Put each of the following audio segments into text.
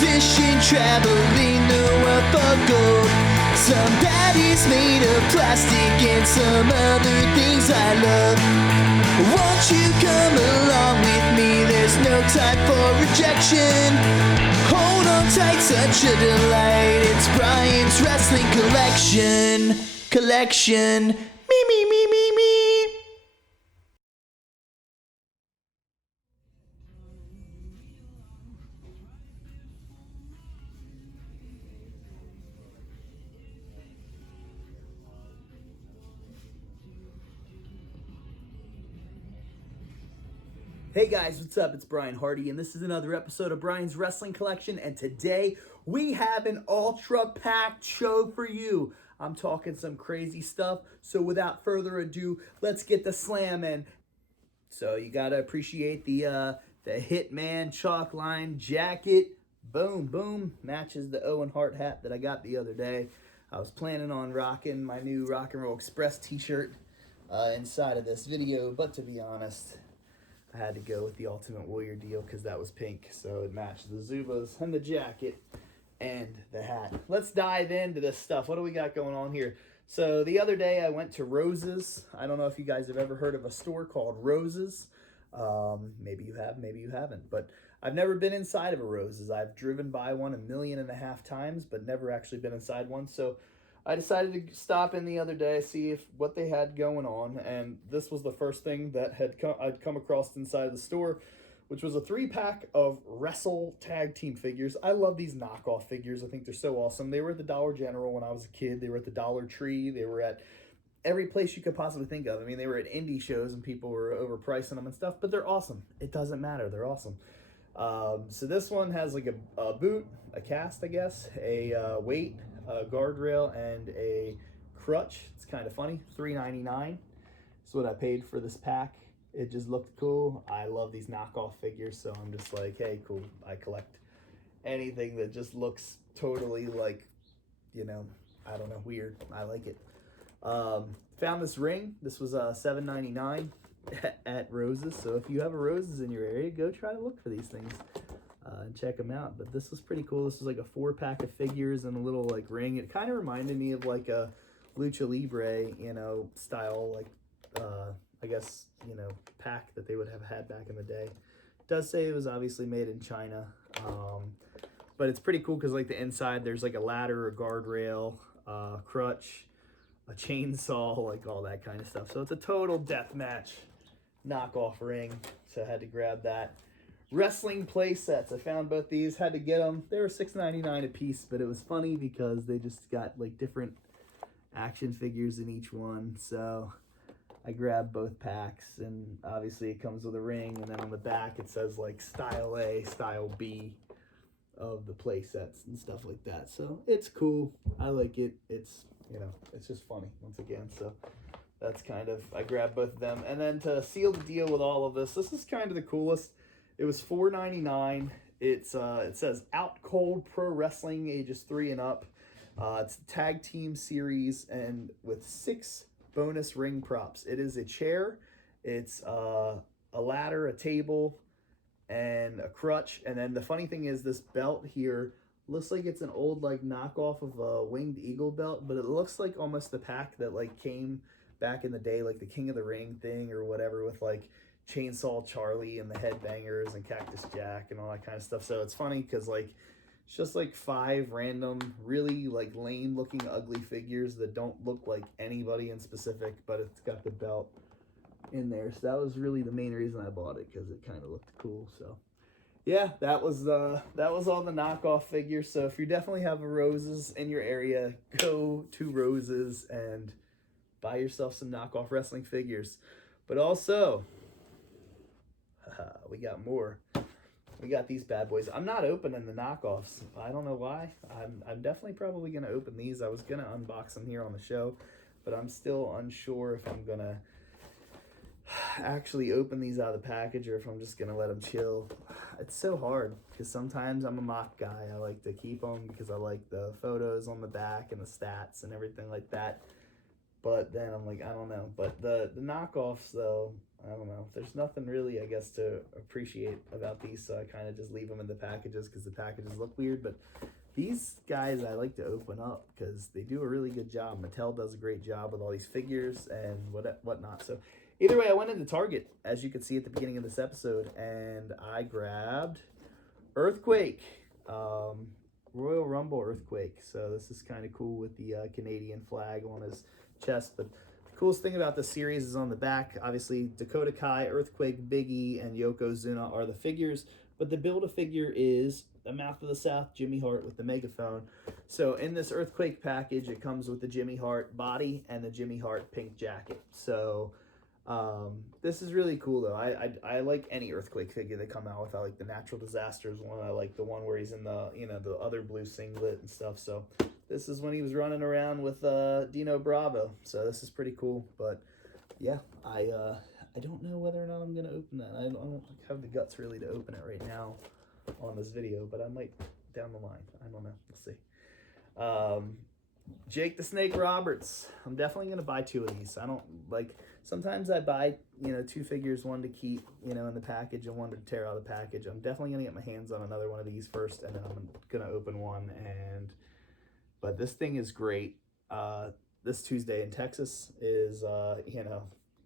musician traveling the world for gold. Somebody's made of plastic and some other things I love. Won't you come along with me? There's no time for rejection. Hold on tight, such a delight. It's Brian's Wrestling Collection. Me, me, me, me, me. Hey guys, what's up? It's Brian Hardy, and this is another episode of Brian's Wrestling Collection, and today we have an ultra-packed show for you. I'm talking some crazy stuff, so without further ado, let's get the slamming. So you gotta appreciate the Hitman chalk line jacket. Boom, boom. Matches the Owen Hart hat that I got the other day. I was planning on rocking my new Rock and Roll Express t-shirt inside of this video, but to be honest, I had to go with the Ultimate Warrior deal because that was pink, so it matched the Zubas and the jacket and the hat. Let's dive into this stuff. What do we got going on here? So the other day I went to Rose's. I don't know if you guys have ever heard of a store called Rose's. Maybe you have, maybe you haven't, but I've never been inside of a Rose's. I've driven by one 1.5 million times, but never actually been inside one. So I decided to stop in the other day, see what they had going on, and this was the first thing that I'd come across inside the store, which was a 3-pack of Wrestle Tag Team figures. I love these knockoff figures. I think they're so awesome. They were at the Dollar General when I was a kid. They were at the Dollar Tree. They were at every place you could possibly think of. I mean, they were at indie shows and people were overpricing them and stuff, but they're awesome. It doesn't matter. They're awesome. So this one has like a boot, a cast, I guess, a weight, a guardrail, and a crutch. It's kind of funny. $3.99 is what I paid for this pack. It just looked cool. I love these knockoff figures, so I'm just like, hey, cool. I collect anything that just looks totally like, you know, I don't know, weird. I like it. Found this ring. This was $7.99 at Rose's. So if you have a Rose's in your area, go try to look for these things. And check them out. But this was pretty cool. This was like a 4-pack of figures and a little like ring. It kind of reminded me of like a Lucha Libre, you know, style, like I guess, you know, pack that they would have had back in the day. It does say it was obviously made in China, but it's pretty cool because like the inside there's like a ladder, a guardrail, crutch, a chainsaw, like all that kind of stuff. So it's a total deathmatch knockoff ring. So I had to grab that. Wrestling play sets. I found both these, had to get them. They were $6.99 a piece, but it was funny because they just got like different action figures in each one. So I grabbed both packs, and obviously it comes with a ring, and then on the back it says like Style A, Style B of the play sets and stuff like that. So it's cool. I like it. It's, you know, it's just funny once again. So that's kind of, I grabbed both of them. And then to seal the deal with all of this, this is kind of the coolest. It was $4.99. It says Out Cold Pro Wrestling, ages 3 and up. It's a tag team series and with 6 bonus ring props. It is a chair, it's a ladder, a table, and a crutch. And then the funny thing is this belt here looks like it's an old like knockoff of a Winged Eagle belt, but it looks like almost the pack that like came back in the day, like the King of the Ring thing or whatever, with like Chainsaw Charlie and the Headbangers and Cactus Jack and all that kind of stuff. So it's funny because like it's just like 5 random really like lame looking ugly figures that don't look like anybody in specific, but it's got the belt in there. So that was really the main reason I bought it, because it kind of looked cool. So yeah, that was all the knockoff figures. So if you definitely have a Rose's in your area, go to Rose's and buy yourself some knockoff wrestling figures. But also, we got more. We got these bad boys. I'm not opening the knockoffs. I don't know why. I'm definitely probably going to open these. I was going to unbox them here on the show, but I'm still unsure if I'm going to actually open these out of the package or if I'm just going to let them chill. It's so hard because sometimes I'm a mock guy. I like to keep them because I like the photos on the back and the stats and everything like that. But then I'm like, I don't know. But the knockoffs, though, I don't know. There's nothing really, I guess, to appreciate about these, so I kind of just leave them in the packages because the packages look weird. But these guys I like to open up because they do a really good job. Mattel does a great job with all these figures and whatnot. So either way, I went into Target, as you could see at the beginning of this episode, and I grabbed Earthquake. Royal Rumble Earthquake. So this is kind of cool with the Canadian flag on his chest. But the coolest thing about this series is on the back. Obviously, Dakota Kai, Earthquake, Big E, and Yokozuna are the figures. But the Build-A-Figure is the Mouth of the South, Jimmy Hart with the megaphone. So in this Earthquake package, it comes with the Jimmy Hart body and the Jimmy Hart pink jacket. So this is really cool, though. I like any Earthquake figure they come out with. I like the Natural Disasters one. I like the one where he's in the, the other blue singlet and stuff. So this is when he was running around with Dino Bravo. So this is pretty cool. But yeah, I don't know whether or not I'm gonna open that. I don't have the guts really to open it right now on this video, but I might down the line. I don't know. We'll see. Jake the Snake Roberts. I'm definitely gonna buy 2 of these. I don't like. Sometimes I buy 2 figures, one to keep in the package and one to tear out of the package. I'm definitely gonna get my hands on another one of these first, and then I'm gonna open one. But this thing is great. This Tuesday in Texas is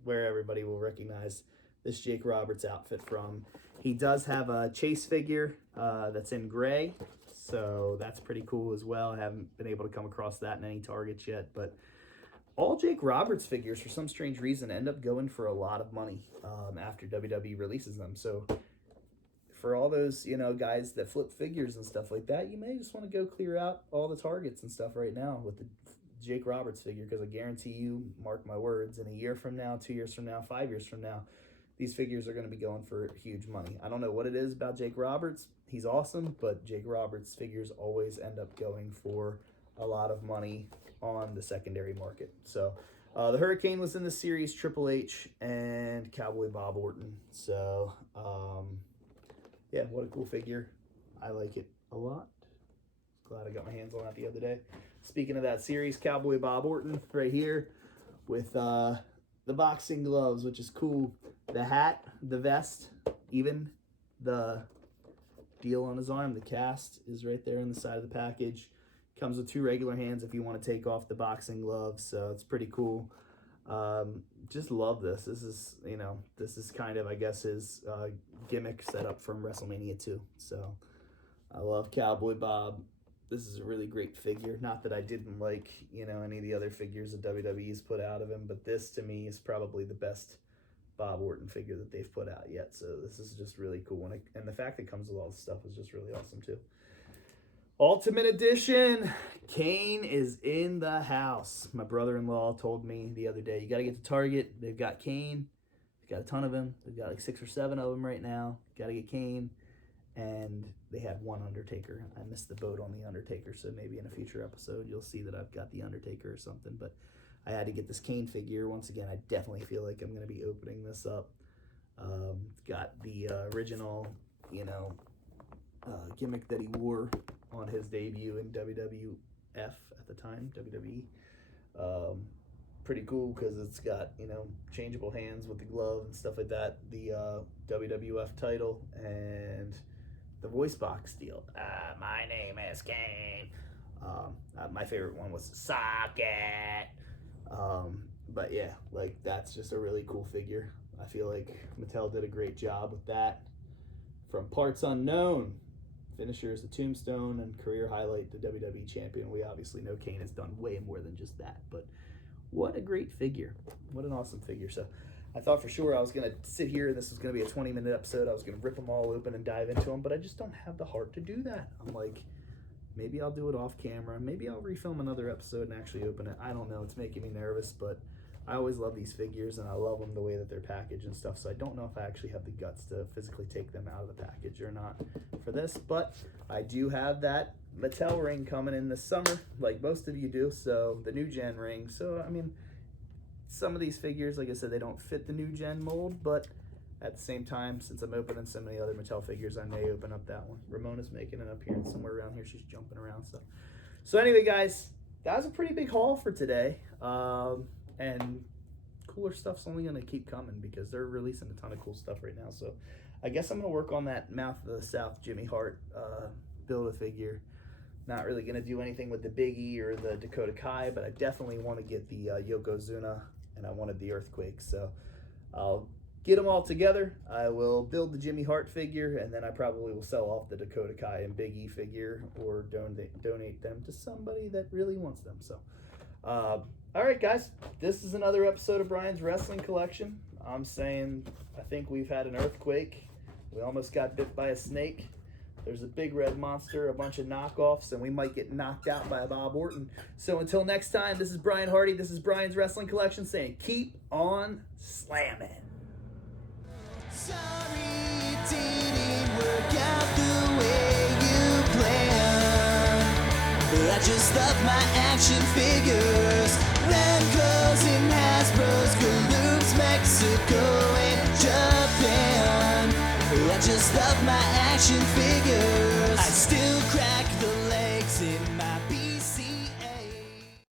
where everybody will recognize this Jake Roberts outfit from. He does have a chase figure that's in gray, so that's pretty cool as well. I haven't been able to come across that in any Targets yet, but all Jake Roberts figures, for some strange reason, end up going for a lot of money after WWE releases them. So for all those, guys that flip figures and stuff like that, you may just want to go clear out all the Targets and stuff right now with the Jake Roberts figure, because I guarantee you, mark my words, in a year from now, 2 years from now, 5 years from now, these figures are going to be going for huge money. I don't know what it is about Jake Roberts. He's awesome, but Jake Roberts figures always end up going for a lot of money on the secondary market. So the Hurricane was in the series, Triple H, and Cowboy Bob Orton. So yeah, what a cool figure. I like it a lot. Glad I got my hands on that the other day. Speaking of that series, Cowboy Bob Orton right here with the boxing gloves, which is cool. The hat, the vest, even the deal on his arm, the cast is right there on the side of the package. Comes with 2 regular hands if you want to take off the boxing gloves, so it's pretty cool. Just love this. This is kind of, I guess, his gimmick set up from WrestleMania 2. So I love Cowboy Bob. This is a really great figure. Not that I didn't like, any of the other figures that WWE's put out of him, but this to me is probably the best Bob Orton figure that they've put out yet. So this is just really cool. And the fact that it comes with all this stuff is just really awesome too. Ultimate Edition. Kane is in the house. My brother-in-law told me the other day, you got to get to Target. They've got Kane. They've got a ton of him. They've got like 6 or 7 of them right now. Got to get Kane. And they have one Undertaker. I missed the boat on the Undertaker, so maybe in a future episode you'll see that I've got the Undertaker or something. But I had to get this Kane figure. Once again, I definitely feel like I'm going to be opening this up. Got the original, gimmick that he wore on his debut in WWF at the time, WWE. Pretty cool because it's got, changeable hands with the glove and stuff like that. The WWF title and the voice box deal. My name is Kane. My favorite one was Socket. But yeah, like that's just a really cool figure. I feel like Mattel did a great job with that. From Parts Unknown, finishers, the Tombstone, and career highlight, the WWE Champion. We obviously know Kane has done way more than just that, but what a great figure. What an awesome figure. So I thought for sure I was going to sit here and this was going to be a 20-minute episode. I was going to rip them all open and dive into them, but I just don't have the heart to do that. I'm like, maybe I'll do it off camera. Maybe I'll refilm another episode and actually open it. I don't know. It's making me nervous, but I always love these figures and I love them the way that they're packaged and stuff. So I don't know if I actually have the guts to physically take them out of the package or not for this, but I do have that Mattel ring coming in this summer, like most of you do. So the new gen ring. So, I mean, some of these figures, like I said, they don't fit the new gen mold, but at the same time, since I'm opening so many other Mattel figures, I may open up that one. Ramona's making an appearance somewhere around here. She's jumping around. So anyway, guys, that was a pretty big haul for today. And cooler stuff's only going to keep coming because they're releasing a ton of cool stuff right now. So I guess I'm going to work on that Mouth of the South Jimmy Hart Build-A-Figure. Not really going to do anything with the Big E or the Dakota Kai, but I definitely want to get the Yokozuna, and I wanted the Earthquake. So I'll get them all together. I will build the Jimmy Hart figure, and then I probably will sell off the Dakota Kai and Big E figure or donate them to somebody that really wants them. So, all right, guys, this is another episode of Brian's Wrestling Collection. I'm saying I think we've had an earthquake. We almost got bit by a snake. There's a big red monster, a bunch of knockoffs, and we might get knocked out by Bob Orton. So until next time, this is Brian Hardy. This is Brian's Wrestling Collection saying keep on slamming. Sorry it didn't work out the way you planned. I just love my action figures. Red clothes in Hasbro's, Galoops, Mexico, and Japan. I just love my action figures. I still crack the legs in